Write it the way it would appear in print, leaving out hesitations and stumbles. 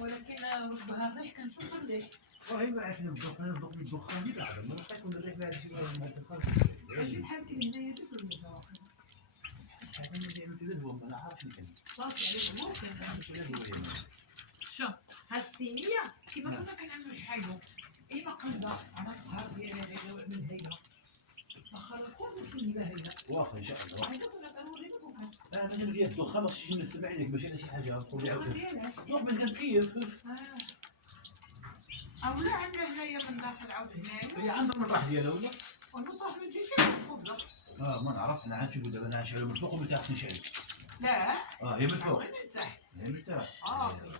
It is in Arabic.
ولكن ربها الريح كنشوف الريح. والله ما عرفنا نبدو بالدخان ديك العظم ما تكون الريح هذا الشيء ما الدخان اجي بحال كي هنايا ديك الريح حتى نديرو ثلاث هو انا عارف كان صافي عليك ممكن. شوف ها الصينيه كيما كنا كنعملو شحالو اما قنده انا القهر ديالها هذا من هيدا واخا كل صينيه هيدا واخا ان شاء الله هيدا كنا كنوري لكم انا من ديال الدخان خاص شي نسمع عليك ماشي على شي حاجه نقول لها ديالها دوك من كنتكيف اولا عندنا هنايا من داخل عاود هنايا هي عندها المطرح ديالها ولا والمطرح ما تجيش على الخبزه. ما نعرف انا غنشوفو دابا انا غنشعلو من الفوق ومن تحت نشعل. لا هي من الفوق من تحت هي من تحت اوكي.